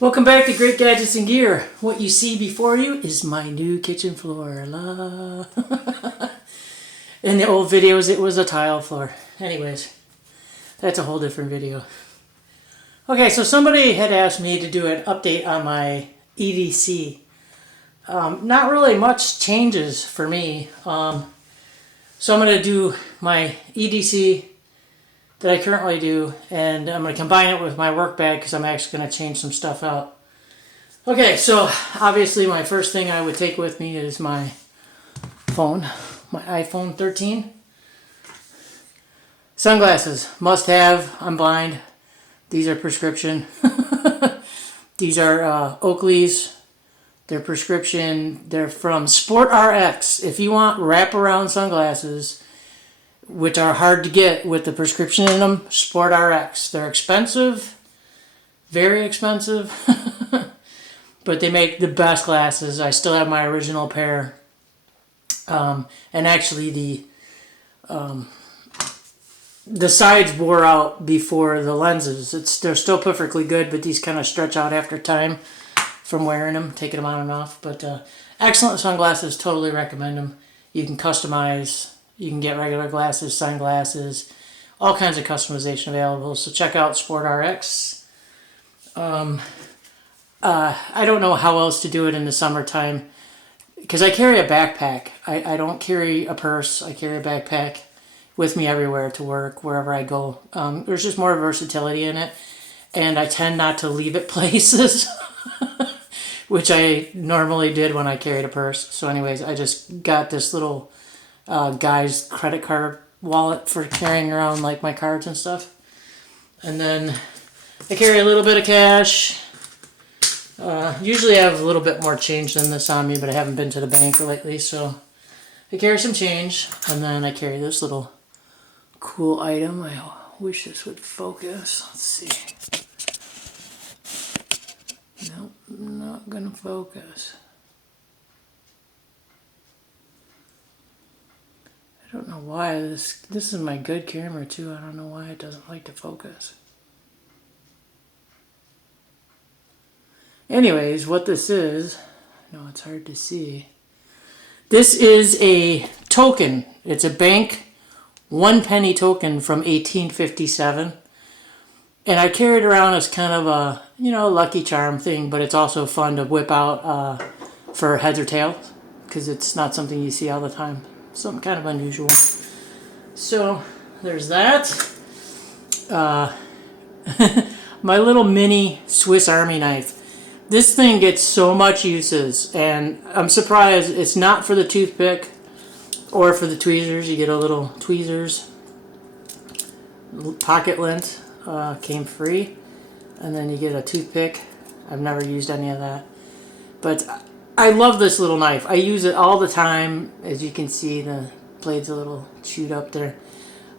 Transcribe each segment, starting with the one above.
Welcome back to Great Gadgets and Gear. What you see before you is my new kitchen floor. La. In the old videos, it was a tile floor. Anyways, that's a whole different video. Okay, so somebody had asked me to do an update on my EDC. Not really much changes for me. So I'm going to do my EDC that I currently do, and I'm going to combine it with my work bag because I'm actually going to change some stuff out. Okay, so obviously my first thing I would take with me is my phone, my iPhone 13. Sunglasses, must have. I'm blind. These are prescription. These are Oakley's. They're prescription. They're from Sport RX. If you want wraparound sunglasses, which are hard to get with the prescription in them, Sport RX. They're expensive, very expensive, but they make the best glasses. I still have my original pair, and actually the sides wore out before the lenses. They're still perfectly good, but these kind of stretch out after time from wearing them, taking them on and off. But excellent sunglasses, totally recommend them. You can customize. You can get regular glasses, sunglasses, all kinds of customization available. So check out Sport RX. I don't know how else to do it in the summertime because I carry a backpack. I don't carry a purse. I carry a backpack with me everywhere to work, wherever I go. There's just more versatility in it. And I tend not to leave it places, which I normally did when I carried a purse. So anyways, I just got this little guy's credit card wallet for carrying around like my cards and stuff. And then I carry a little bit of cash. Usually I have a little bit more change than this on me, but I haven't been to the bank lately, so I carry some change. And then I carry this little cool item. I wish this would focus. Let's see. Nope, not gonna focus. I don't know why this is my good camera too. I don't know why it doesn't like to focus. Anyways, what this is, I know it's hard to see. This is a token. It's a bank 1 penny token from 1857. And I carry it around as kind of a, lucky charm thing, but it's also fun to whip out for heads or tails because it's not something you see all the time. Something kind of unusual. So there's that. My little mini Swiss Army knife. This thing gets so much uses, and I'm surprised it's not for the toothpick or for the tweezers. You get a little tweezers. Pocket lint came free, and then you get a toothpick. I've never used any of that, but I love this little knife. I use it all the time. As you can see, the blade's a little chewed up there.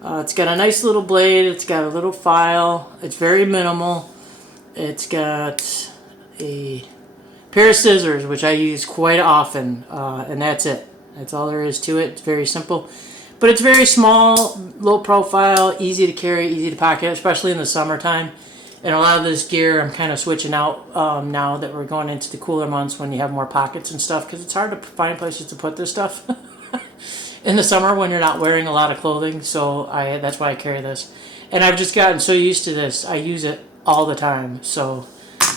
It's got a nice little blade. It's got a little file. It's very minimal. It's got a pair of scissors, which I use quite often, and that's it. That's all there is to it. It's very simple. But it's very small, low profile, easy to carry, easy to pocket, especially in the summertime. And a lot of this gear I'm kind of switching out now that we're going into the cooler months when you have more pockets and stuff, because it's hard to find places to put this stuff in the summer when you're not wearing a lot of clothing. So that's why I carry this. And I've just gotten so used to this. I use it all the time. So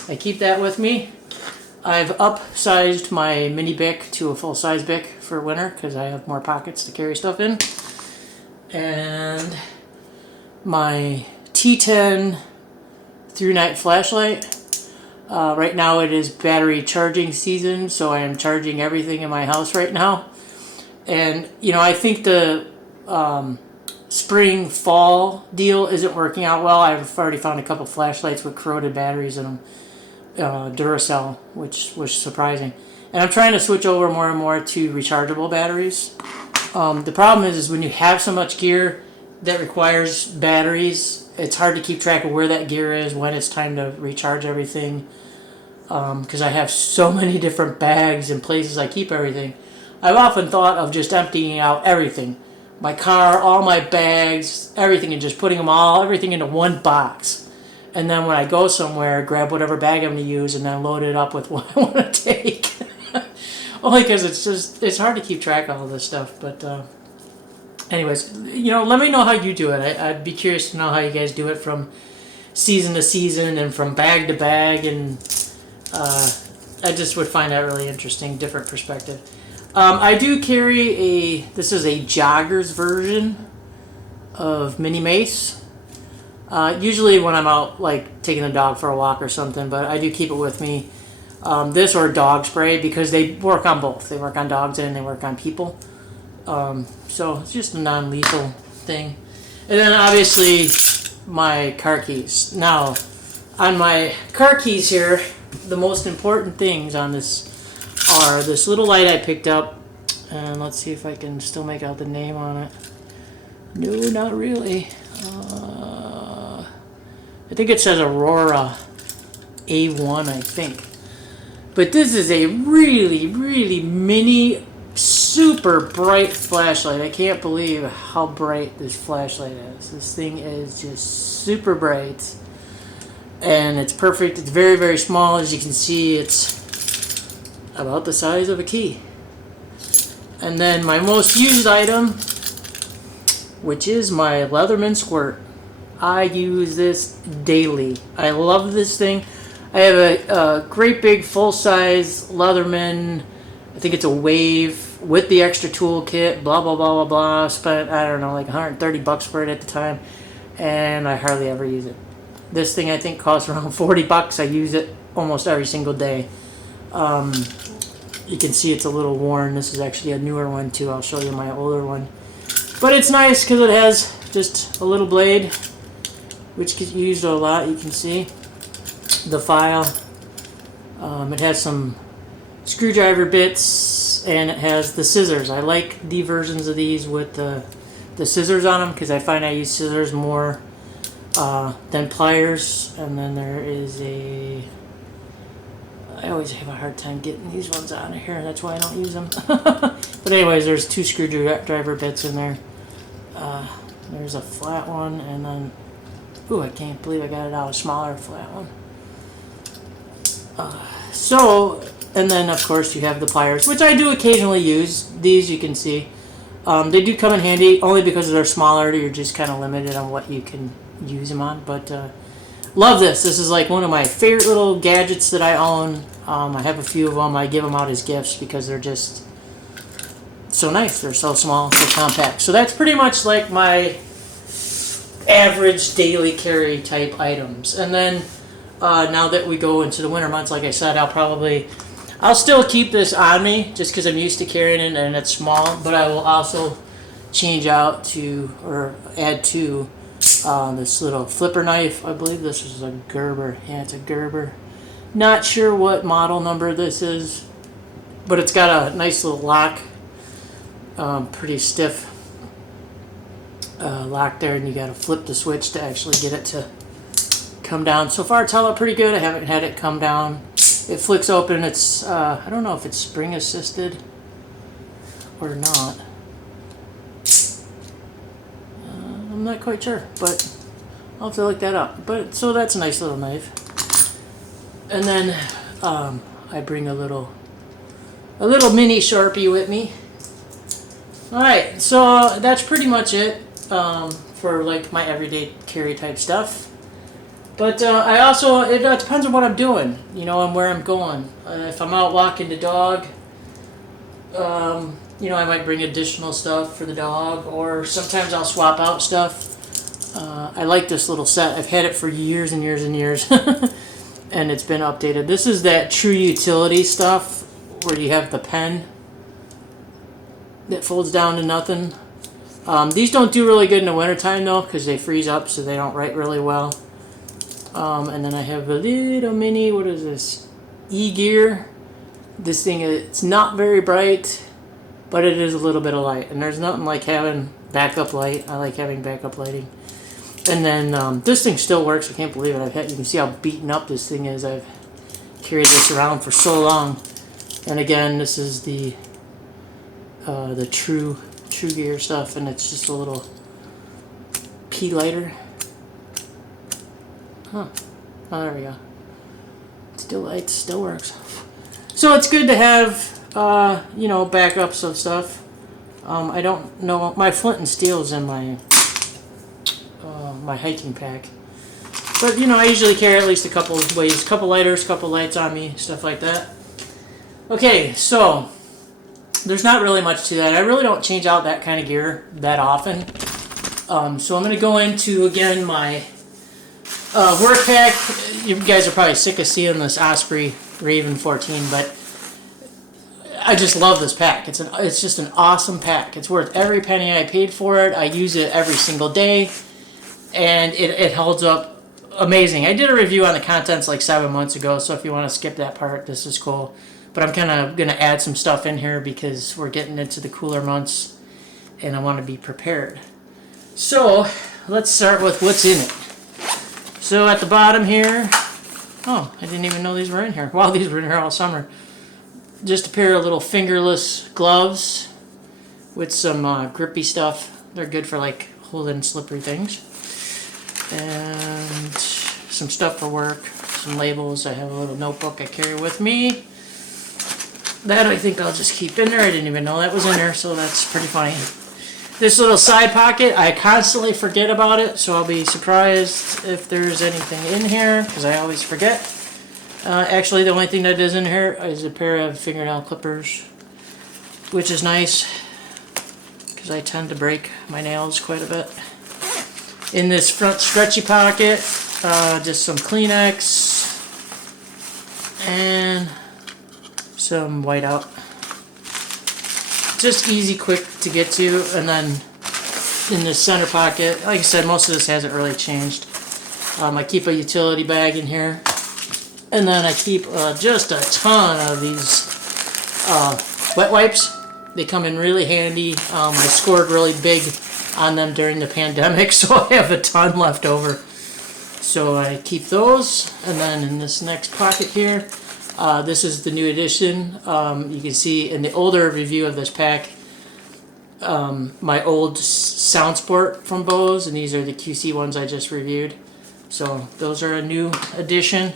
I keep that with me. I've upsized my mini Bic to a full-size Bic for winter because I have more pockets to carry stuff in. And my T10 through night flashlight. Right now it is battery charging season, so I am charging everything in my house right now. And I think the spring fall deal isn't working out well. I've already found a couple flashlights with corroded batteries in them, Duracell, which was surprising. And I'm trying to switch over more and more to rechargeable batteries. The problem is when you have so much gear that requires batteries, it's hard to keep track of where that gear is, when it's time to recharge everything. Because I have so many different bags and places I keep everything. I've often thought of just emptying out everything. My car, all my bags, everything, and just putting everything into one box. and then when I go somewhere, grab whatever bag I'm going to use, and then load it up with what I want to take. Only because it's hard to keep track of all this stuff. But anyways, let me know how you do it. I'd be curious to know how you guys do it from season to season and from bag to bag, and I just would find that really interesting, different perspective. I do carry this is a jogger's version of mini mace. Usually when I'm out, like, taking the dog for a walk or something, but I do keep it with me. This or dog spray, because they work on both. They work on dogs and they work on people. So it's just a non-lethal thing. And then obviously my car keys. Now, on my car keys here, the most important things on this are this little light I picked up. And let's see if I can still make out the name on it. No, not really. I think it says Aurora A1, I think. But this is a really, really mini, super bright flashlight. I can't believe how bright this flashlight is. This thing is just super bright. And it's perfect. It's very, very small. As you can see, it's about the size of a key. And then my most used item, which is my Leatherman squirt. I use this daily. I love this thing. I have a great big full-size Leatherman. I think it's a Wave with the extra toolkit. Blah blah blah blah blah. Spent, I don't know, like $130 for it at the time, and I hardly ever use it. This thing I think costs around $40. I use it almost every single day. You can see it's a little worn. This is actually a newer one too. I'll show you my older one. But it's nice because it has just a little blade, which gets used a lot. You can see the file. It has some screwdriver bits, and it has the scissors. I like the versions of these with the scissors on them because I find I use scissors more than pliers. And then there is I always have a hard time getting these ones out of here. That's why I don't use them. But anyways, there's 2 screwdriver bits in there. There's a flat one, and then, ooh, I can't believe I got it out, a smaller flat one. And then of course you have the pliers, which I do occasionally use. These you can see. They do come in handy, only because they're smaller. You're just kind of limited on what you can use them on. But love this. This is like one of my favorite little gadgets that I own. I have a few of them. I give them out as gifts because they're just so nice. They're so small, so compact. So that's pretty much like my average daily carry type items. And then now that we go into the winter months, like I said, I'll still keep this on me just because I'm used to carrying it and it's small, but I will also change out to, or add to, this little flipper knife. I believe this is a Gerber. Yeah, it's a Gerber. Not sure what model number this is, but it's got a nice little lock. Pretty stiff lock there, and you got to flip the switch to actually get it to come down. So far it's held up pretty good. I haven't had it come down. It flicks open. It's I don't know if it's spring assisted or not. I'm not quite sure, but I'll have to look that up. But so that's a nice little knife. And then I bring a little mini Sharpie with me. Alright, so that's pretty much it for like my everyday carry type stuff. But I also, it depends on what I'm doing, and where I'm going. If I'm out walking the dog, I might bring additional stuff for the dog, or sometimes I'll swap out stuff. I like this little set. I've had it for years and years and years, and it's been updated. This is that true utility stuff where you have the pen that folds down to nothing. These don't do really good in the wintertime though, because they freeze up, so they don't write really well. And then I have a little mini, what is this? E-gear. This thing, it's not very bright, but it is a little bit of light. And there's nothing like having backup light. I like having backup lighting. And then this thing still works. I can't believe it. You can see how beaten up this thing is. I've carried this around for so long. And again, this is the true gear stuff, and it's just a little pea lighter. Huh. Oh, there we go. It still works. So it's good to have, you know, backups of stuff. I don't know, my flint and steel is in my my hiking pack. But, you know, I usually carry at least a couple ways, couple lighters, couple lights on me, stuff like that. Okay, so there's not really much to that. I really don't change out that kind of gear that often. So I'm going to go into, again, my work pack. You guys are probably sick of seeing this Osprey Raven 14, but I just love this pack. It's just an awesome pack. It's worth every penny I paid for it. I use it every single day, and it holds up amazing. I did a review on the contents like 7 months ago, so if you want to skip that part, this is cool. But I'm kind of going to add some stuff in here because we're getting into the cooler months, and I want to be prepared. So let's start with what's in it. So at the bottom here, oh, I didn't even know these were in here. Wow, these were in here all summer. Just a pair of little fingerless gloves with some grippy stuff. They're good for like holding slippery things. And some stuff for work, some labels. I have a little notebook I carry with me. That I think I'll just keep in there. I didn't even know that was in there, so that's pretty funny. This little side pocket, I constantly forget about it, so I'll be surprised if there's anything in here, because I always forget. Actually, the only thing that is in here is a pair of fingernail clippers, which is nice, because I tend to break my nails quite a bit. In this front stretchy pocket, just some Kleenex, and some whiteout. Just easy, quick to get to. And then in this center pocket, like I said, most of this hasn't really changed. I keep a utility bag in here, and then I keep just a ton of these wet wipes. They come in really handy. I scored really big on them during the pandemic, so I have a ton left over. So I keep those. And then in this next pocket here, this is the new edition. You can see in the older review of this pack, my old Sound Sport from Bose, and these are the QC ones I just reviewed. So those are a new addition.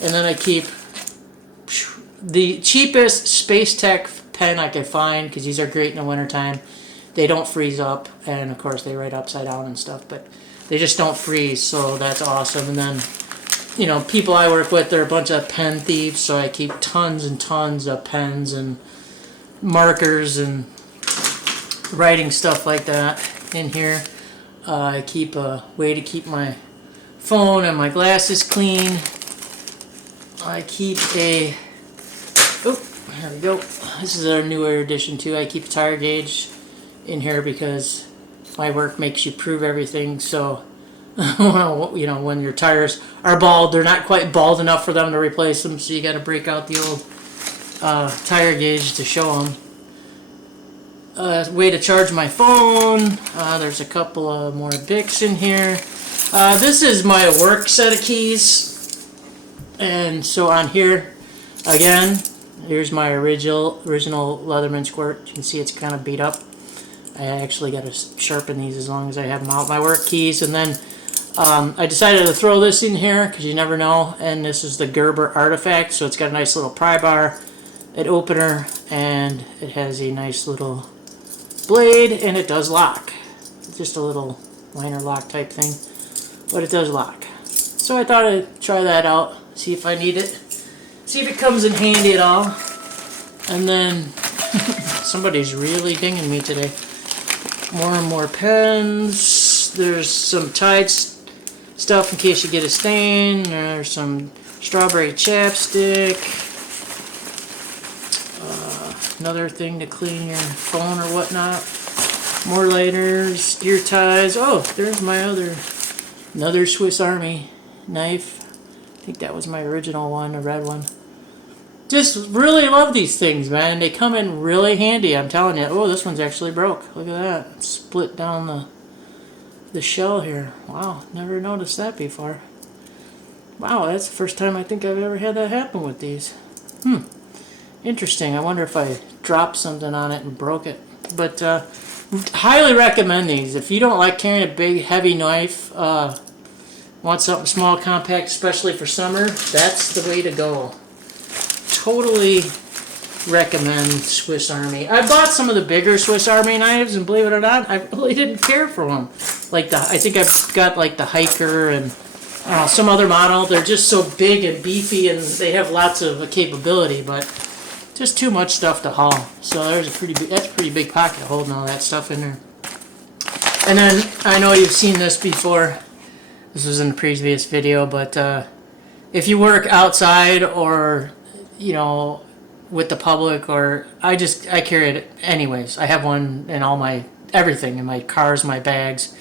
And then I keep the cheapest Space Tech pen I could find, because these are great in the wintertime. They don't freeze up, and of course they write upside down and stuff, but they just don't freeze, so that's awesome. And then, you know, people I work with, they're a bunch of pen thieves, so I keep tons and tons of pens and markers and writing stuff like that in here. I keep a way to keep my phone and my glasses clean. I keep a, oh, there we go. This is our newer edition too. I keep a tire gauge in here because my work makes you prove everything. So, well, you know, when your tires are bald, they're not quite bald enough for them to replace them. So you got to break out the old tire gauge to show them. Way to charge my phone. There's a couple of more Bics in here. This is my work set of keys. And so on here, again, here's my original Leatherman squirt. You can see it's kind of beat up. I actually got to sharpen these as long as I have them out. My work keys. And then I decided to throw this in here because you never know. And this is the Gerber Artifact. So it's got a nice little pry bar, an opener, and it has a nice little blade, and it does lock. It's just a little liner lock type thing, but it does lock. So I thought I'd try that out, see if I need it, see if it comes in handy at all. And then somebody's really dinging me today. More and more pens. There's some Tide stuff in case you get a stain. There's some strawberry chapstick. Another thing to clean your phone or whatnot. More lighters, gear ties. Oh, there's my another Swiss Army knife. I think that was my original one, a red one. Just really love these things, man. They come in really handy, I'm telling you. Oh, this one's actually broke. Look at that. It's split down the shell here. Wow, never noticed that before. Wow, that's the first time I think I've ever had that happen with these. Interesting. I wonder if I dropped something on it and broke it. But highly recommend these. If you don't like carrying a big, heavy knife, Want something small, compact, especially for summer? That's the way to go. Totally recommend Swiss Army. I bought some of the bigger Swiss Army knives, and believe it or not, I really didn't care for them. Like I think I've got like the Hiker and some other model. They're just so big and beefy, and they have lots of capability, but just too much stuff to haul. So there's that's a pretty big pocket holding all that stuff in there. And then I know you've seen this before. This was in the previous video, but if you work outside or, you know, with the public, or I carry it anyways. I have one in all my everything, in my cars, my bags.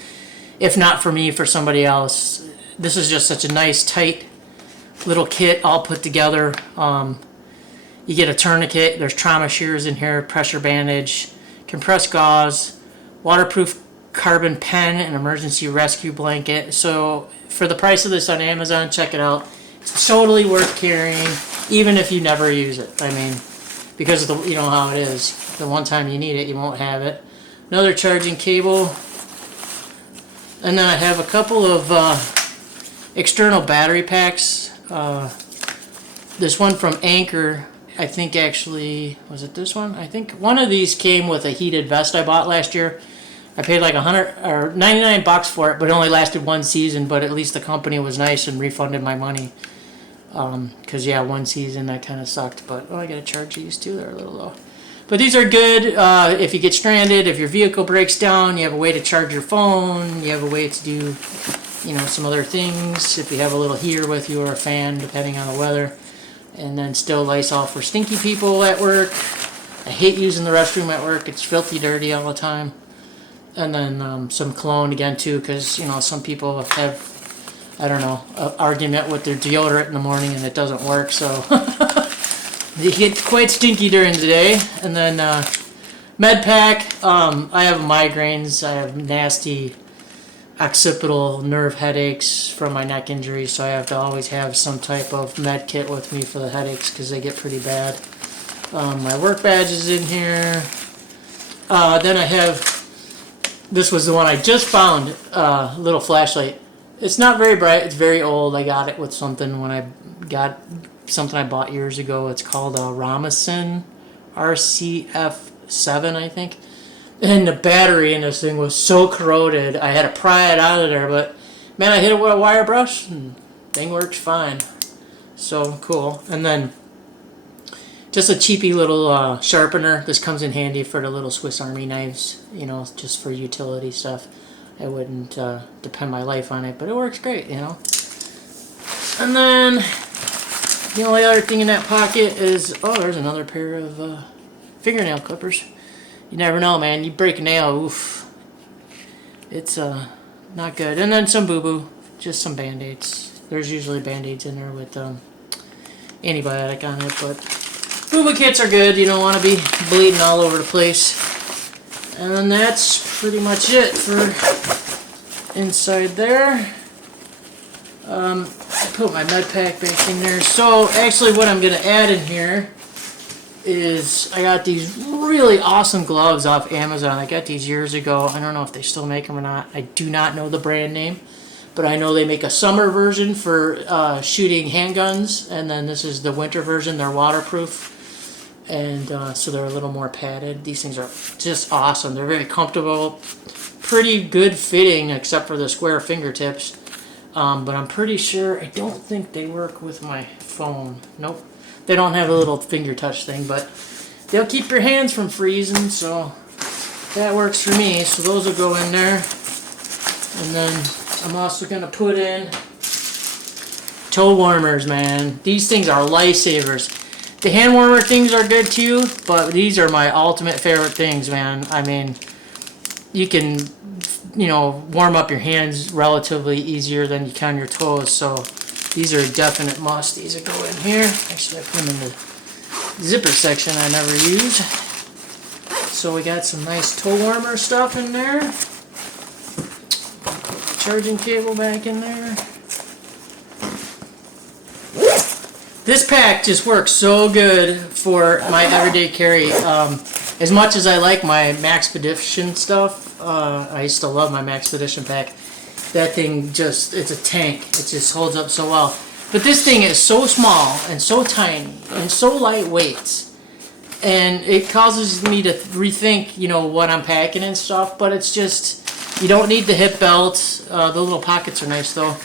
If not for me, for somebody else. This is just such a nice, tight little kit all put together. You get a tourniquet. There's trauma shears in here, pressure bandage, compressed gauze, waterproof carbon pen, and emergency rescue blanket. So for the price of this on Amazon, check it out. It's totally worth carrying, even if you never use it. I mean, because of the, you know how it is. The one time you need it, you won't have it. Another charging cable. And then I have a couple of external battery packs. This one from Anchor, I think actually, was it this one? I think one of these came with a heated vest I bought last year. I paid like $100 or $99 for it, but it only lasted one season. But at least the company was nice and refunded my money. Because yeah, one season that kind of sucked. But I gotta charge these too. They're a little low. But these are good if you get stranded, if your vehicle breaks down, you have a way to charge your phone, you have a way to do, you know, some other things. If you have a little heater with you or a fan, depending on the weather. And then still Lysol for stinky people at work. I hate using the restroom at work. It's filthy dirty all the time. And then some cologne again too, because you know some people have, I don't know, an argument with their deodorant in the morning and it doesn't work, so you get quite stinky during the day. And then med pack. I have migraines. I have nasty occipital nerve headaches from my neck injury, so I have to always have some type of med kit with me for the headaches because they get pretty bad. My work badge is in here. Then I have. This was the one I just found, little flashlight. It's not very bright, it's very old. I got it with something when I got something I bought years ago. It's called a Ramison RCF7, I think. And the battery in this thing was so corroded, I had to pry it out of there, but man, I hit it with a wire brush and thing works fine. So cool. And then just a cheapy little sharpener. This comes in handy for the little Swiss Army knives, you know, just for utility stuff. I wouldn't depend my life on it, but it works great, you know. And then the only other thing in that pocket is, oh, there's another pair of fingernail clippers. You never know, man. You break a nail, oof. It's not good. And then some boo-boo, just some Band-Aids. There's usually Band-Aids in there with antibiotic on it, but boo-boo kits are good. You don't want to be bleeding all over the place. And then that's pretty much it for inside there. I put my med pack back in there. So actually what I'm going to add in here is I got these really awesome gloves off Amazon. I got these years ago. I don't know if they still make them or not. I do not know the brand name. But I know they make a summer version for shooting handguns. And then this is the winter version. They're waterproof. And so they're a little more padded. These things are just awesome. They're very comfortable, pretty good fitting except for the square fingertips. But I'm pretty sure, I don't think they work with my phone. Nope. They don't have a little finger touch thing, but they'll keep your hands from freezing, so that works for me. So those will go in there. And then I'm also going to put in toe warmers, man. These things are lifesavers. The hand warmer things are good too, but these are my ultimate favorite things, man. I mean, you can, you know, warm up your hands relatively easier than you can your toes, so these are a definite must. These will go in here. Actually, I put them in the zipper section I never use. So we got some nice toe warmer stuff in there. Put the charging cable back in there. This pack just works so good for my everyday carry. As much as I like my Maxpedition stuff, I used to love my Maxpedition pack. that thing just, it's a tank. It just holds up so well. But this thing is so small and so tiny and so lightweight, and it causes me to rethink, you know, what I'm packing and stuff. But it's just, you don't need the hip belt. The little pockets are nice though.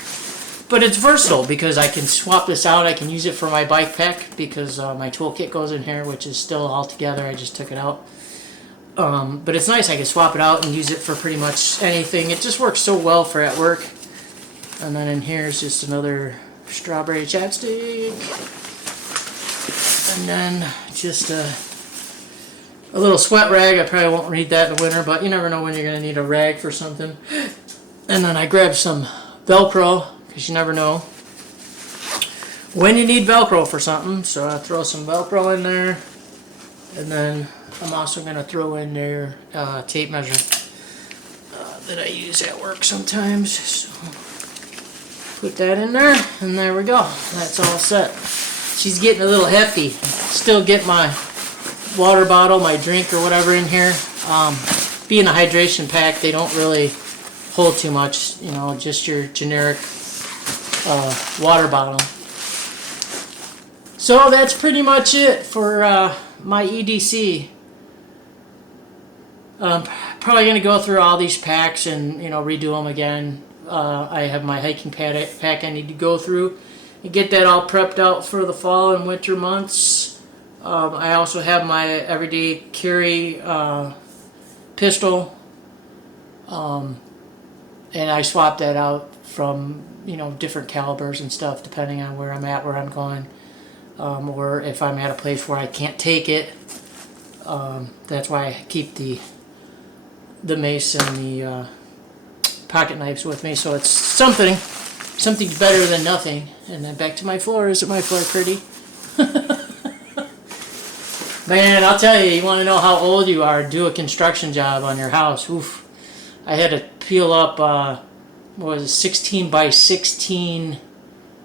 But it's versatile because I can swap this out. I can use it for my bike pack because my toolkit goes in here, which is still all together. I just took it out. But it's nice. I can swap it out and use it for pretty much anything. It just works so well for at work. And then in here is just another strawberry chapstick. And then just a little sweat rag. I probably won't need that in the winter, but you never know when you're going to need a rag for something. And then I grabbed some Velcro, because you never know when you need Velcro for something. So I throw some Velcro in there. And then I'm also going to throw in there tape measure that I use at work sometimes. So put that in there, and there we go. That's all set. She's getting a little hefty. Still get my water bottle, my drink or whatever in here. Being a hydration pack, they don't really hold too much. You know, just your generic water bottle. So that's pretty much it for my EDC. Probably going to go through all these packs and, you know, redo them again. I have my hiking pack I need to go through and get that all prepped out for the fall and winter months. I also have my everyday carry pistol, and I swap that out from, you know, different calibers and stuff depending on where I'm at, where I'm going, or if I'm at a place where I can't take it. That's why I keep the mace and the pocket knives with me, so it's something better than nothing. And then back to my floor. Isn't my floor pretty? Man, I'll tell you, you want to know how old you are, do a construction job on your house. Oof. I had to peel up what was it, 16 by 16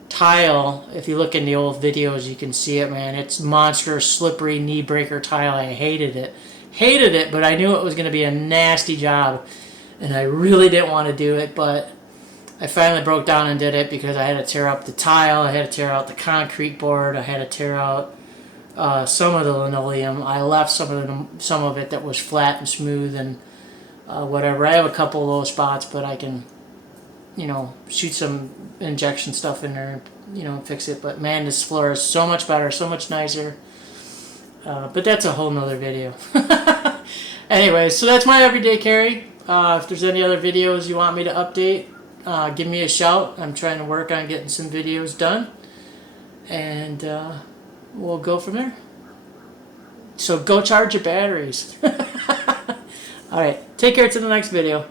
tile. If you look in the old videos, you can see it, man. It's monster, slippery, knee breaker tile. I hated it, but I knew it was going to be a nasty job, and I really didn't want to do it, but I finally broke down and did it because I had to tear up the tile, I had to tear out the concrete board, I had to tear out some of the linoleum. I left some of it that was flat and smooth and whatever. I have a couple of those spots, but I can, you know, shoot some injection stuff in there, you know, fix it. But man, this floor is so much better, so much nicer. But that's a whole nother video. Anyway, so that's my everyday carry. If there's any other videos you want me to update, give me a shout. I'm trying to work on getting some videos done, and we'll go from there. So go charge your batteries. Alright, take care to the next video.